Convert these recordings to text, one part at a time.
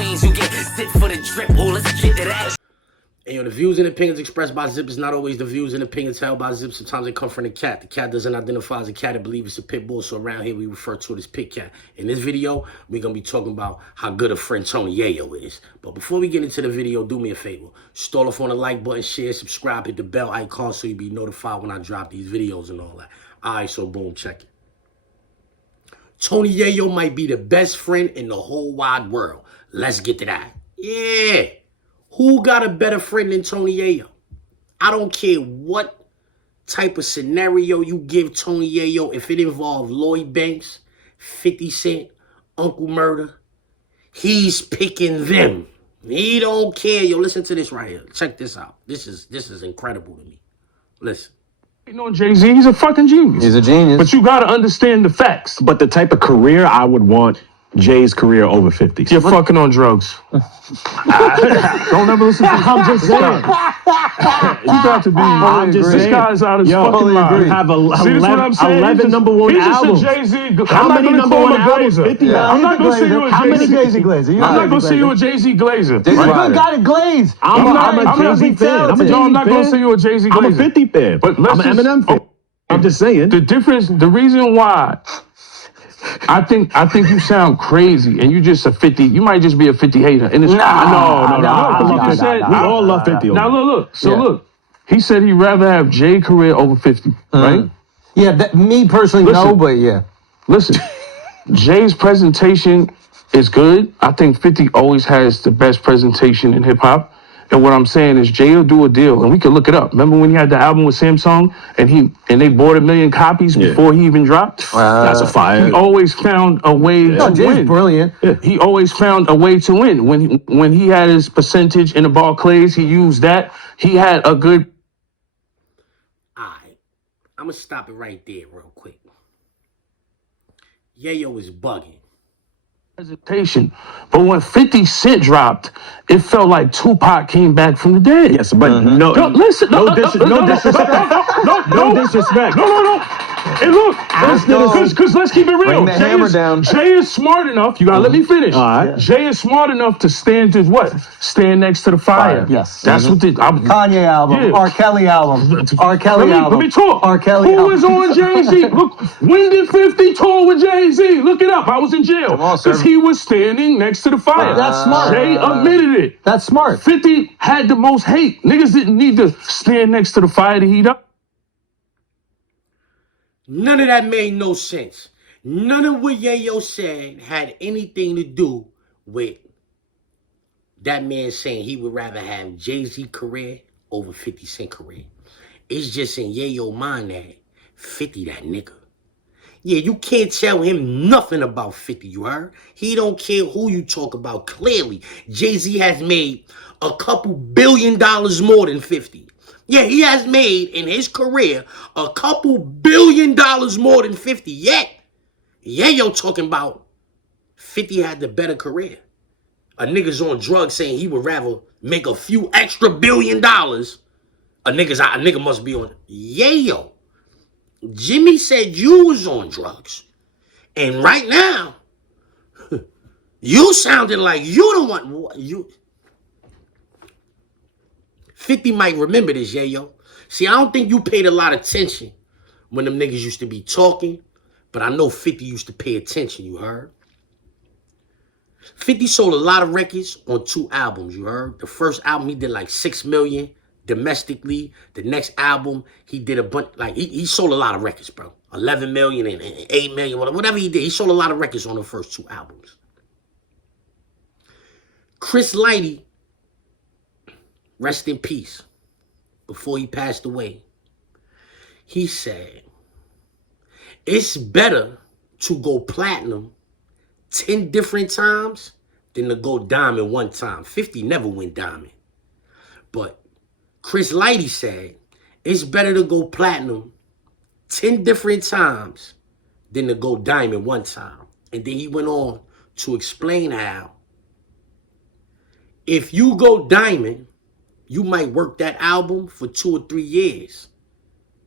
queens, you get zip for the drip. Oh, let's get to that. And yo, the views and opinions expressed by Zip is not always the views and opinions held by Zip. Sometimes they come from the cat. The cat doesn't identify as a cat. I believe it's a pit bull. So around here, we refer to it as pit cat. In this video, we're going to be talking about how good a friend Tony Yayo is. But before we get into the video, do me a favor. Stall off on the like button, share, subscribe, hit the bell icon so you'll be notified when I drop these videos and all that. All right, so boom, check it. Tony Yayo might be the best friend in the whole wide world. Let's get to that. Yeah. Who got a better friend than Tony Yayo? I don't care what type of scenario you give Tony Yayo. If it involves Lloyd Banks, 50 Cent, Uncle Murder, he's picking them. He don't care. Yo, listen to this right here. Check this out. This is incredible to me. Listen. You know, Jay-Z, he's a fucking genius. He's a genius. But you got to understand the facts. But the type of career I would want, Jay's career over 50. You're fucking on drugs. Don't ever listen to this. I'm just saying. You got to be. I'm just this saying. guy's out of his fucking mind. Have See, this what I'm saying? 11 number one albums. He's just a Jay-Z. How many number one albums? 50. Yeah. I'm not going to say you a Jay-Z. How many Jay-Z Glazer? I'm not going to say you a Jay-Z Glazer. He's a good guy to glaze. I'm a Jay-Z fan. I'm not going to say you a Jay-Z Glazer. I'm a 50 fan. But I'm an Eminem fan. I'm just saying. The difference, the reason why I think you sound crazy and you just a 50. You might just be a 50 hater. And it's No. We all love 50. Now look. So look, he said he'd rather have Jay's career over 50, right? Yeah, me personally, no, but yeah. Listen, Jay's presentation is good. I think 50 always has the best presentation in hip hop. And what I'm saying is Jay will do a deal, and we could look it up. Remember when he had the album with Samsung, and they bought 1 million copies before he even dropped? That's a fire. He always found a way to Jay's win. Brilliant. Yeah. He always found a way to win. When he had his percentage in the Barclays, he used that. He had a good. All right. I'm going to stop it right there real quick. Yayo is bugging. Presentation. But when 50 Cent dropped, it felt like Tupac came back from the dead. Yes, but no disrespect. No disrespect. No. And look, because let's keep it real. Bring the hammer down. Jay is smart enough. You gotta let me finish. All right. Jay is smart enough to stand next to the fire. Yes. That's what the Kanye album, Yeah. R. Kelly album, R. Kelly album. Let me talk. R. Kelly Who album. was on Jay-Z? Look, when did 50 tour with Jay-Z? Look it up. I was in jail. Because he was standing next to the fire. That's smart. Jay admitted it. That's smart. 50 had the most hate. Niggas didn't need to stand next to the fire to heat up. None of that made no sense. None of what Yayo said had anything to do with that man saying he would rather have Jay-Z career over 50 Cent career. It's just in Yayo mind that 50 that nigga. Yeah, you can't tell him nothing about 50, you heard? He don't care who you talk about. Clearly, Jay-Z has made a couple $1 billion more than 50. Yeah, he has made in his career a couple $1 billion more than 50. Yet, Yayo talking about 50 had the better career. A nigga's on drugs saying he would rather make a few extra $1 billion. A nigga must be on. Yayo, Jimmy said you was on drugs. And right now, you sounded like you don't want you. 50 might remember this, Yayo. See, I don't think you paid a lot of attention when them niggas used to be talking, but I know 50 used to pay attention, you heard? 50 sold a lot of records on 2 albums, you heard? The first album, he did like 6 million domestically. The next album, he did a bunch, like, he sold a lot of records, bro. 11 million and 8 million, whatever he did. He sold a lot of records on the first 2 albums. Chris Lighty, rest in peace, before he passed away, he said, it's better to go platinum 10 different times than to go diamond 1 time. 50 never went diamond. But Chris Lighty said, it's better to go platinum 10 different times than to go diamond 1 time. And then he went on to explain how if you go diamond, you might work that album for 2 or 3 years.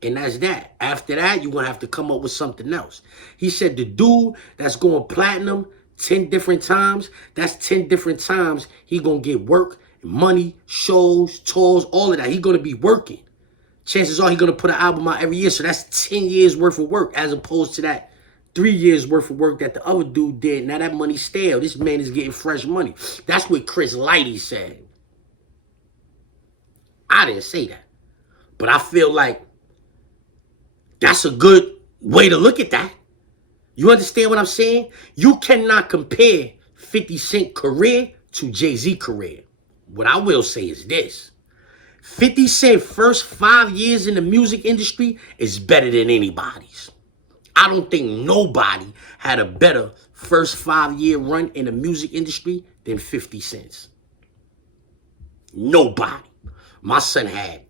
And that's that. After that, you're going to have to come up with something else. He said the dude that's going platinum 10 different times, that's 10 different times he gonna get work, money, shows, tours, all of that. He gonna be working. Chances are he gonna put an album out every year, so that's 10 years worth of work as opposed to that 3 years worth of work that the other dude did. Now that money's stale. This man is getting fresh money. That's what Chris Lighty said. I didn't say that. But I feel like that's a good way to look at that. You understand what I'm saying? You cannot compare 50 Cent career to Jay-Z career. What I will say is this. 50 Cent first 5 years in the music industry is better than anybody's. I don't think nobody had a better first 5-year run in the music industry than 50 Cent's. Nobody. My son had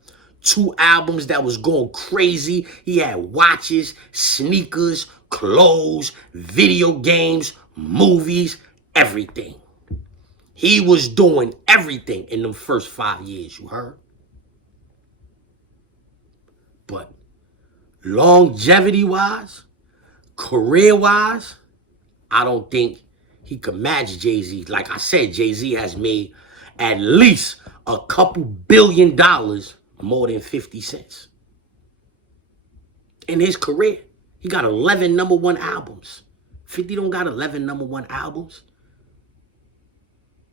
2 albums that was going crazy. He had watches, sneakers, clothes, video games, movies, everything. He was doing everything in them first 5 years, you heard? But longevity-wise, career-wise, I don't think he could match Jay-Z. Like I said, Jay-Z has made at least a couple $1 billion more than 50 Cent. In his career, he got 11 #1 albums. 50 don't got 11 #1 albums.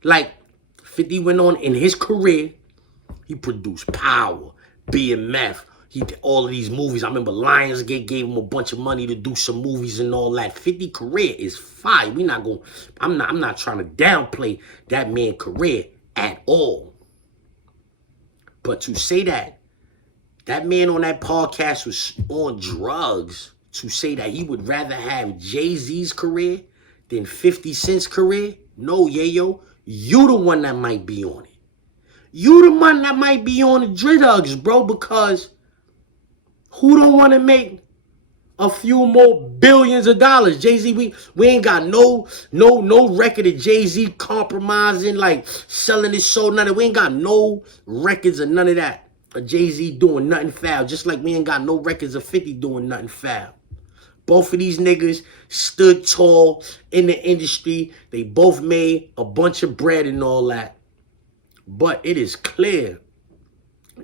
Like, 50 went on in his career, he produced Power, BMF, he did all of these movies. I remember Lionsgate gave him a bunch of money to do some movies and all that. 50 career is fire. I'm not trying to downplay that man's career at all. But to say that man on that podcast was on drugs, to say that he would rather have Jay-Z's career than 50 Cent's career, no, Yayo, you the one that might be on it. You the one that might be on the drugs, bro, because who don't want to make a few more billions of dollars? Jay-Z, we ain't got no record of Jay-Z compromising, like selling his soul, none of that. We ain't got no records of none of that. Of Jay-Z doing nothing foul, just like we ain't got no records of 50 doing nothing foul. Both of these niggas stood tall in the industry. They both made a bunch of bread and all that. But it is clear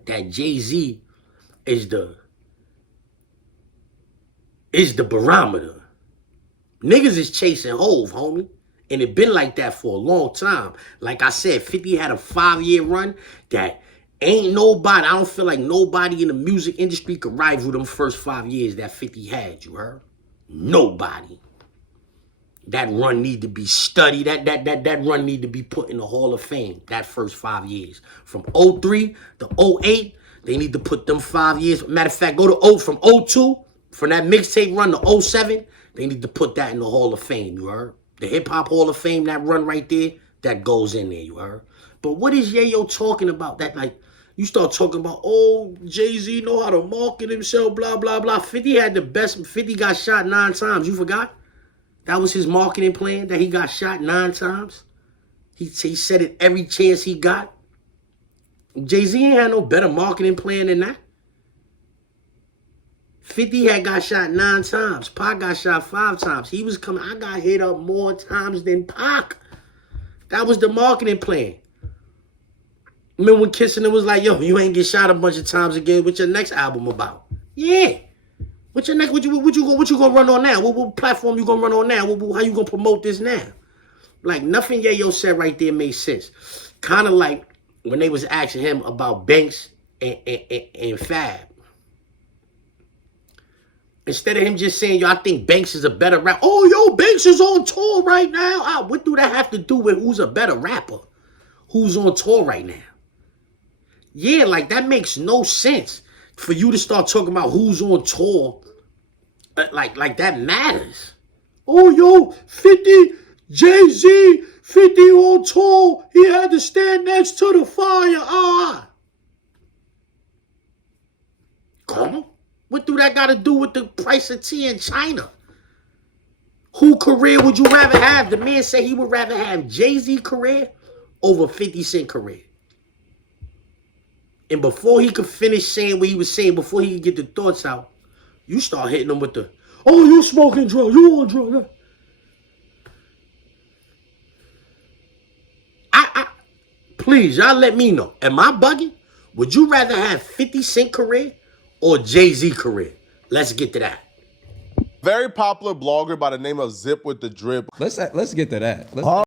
that Jay-Z is the barometer. Niggas is chasing Hove, homie. And it been like that for a long time. Like I said, 50 had a 5-year run that ain't nobody, I don't feel like nobody in the music industry could rival them first 5 years that 50 had, you heard? Nobody. That run need to be studied. That run need to be put in the Hall of Fame, that first 5 years. From 03 to 08, they need to put them 5 years. Matter of fact, from 02, from that mixtape run to 07, they need to put that in the Hall of Fame, you heard? The Hip Hop Hall of Fame, that run right there, that goes in there, you heard? But what is Yayo talking about? That, like, you start talking about, oh, Jay-Z know how to market himself, blah, blah, blah. 50 had the best. 50 got shot 9 times. You forgot? That was his marketing plan, that he got shot 9 times. He said it every chance he got. Jay-Z ain't had no better marketing plan than that. 50 had got shot 9 times. Pac got shot 5 times. He was coming. I got hit up more times than Pac. That was the marketing plan. Remember when Kissing was like, yo, you ain't get shot a bunch of times again. What's your next album about? Yeah. What's your next? What you gonna run on now? What platform you gonna run on now? How you gonna promote this now? Like, nothing Yayo said right there made sense. Kind of like when they was asking him about Banks and Fab. Instead of him just saying, yo, I think Banks is a better rapper. Oh, yo, Banks is on tour right now. What do that have to do with who's a better rapper? Who's on tour right now? Yeah, like, that makes no sense for you to start talking about who's on tour. Like that matters. Oh, yo, 50, Jay-Z, 50 on tour. He had to stand next to the fire. Come on. What do that got to do with the price of tea in China? Who career would you rather have? The man said he would rather have Jay-Z career over 50 Cent career. And before he could finish saying what he was saying, before he could get the thoughts out, you start hitting him with the, oh, you smoking drugs, you on drugs. Please, y'all let me know. Am I bugging? Would you rather have 50 Cent career or Jay-Z career? Let's get to that. Very popular blogger by the name of ZIPWITHDRIP. Let's get to that.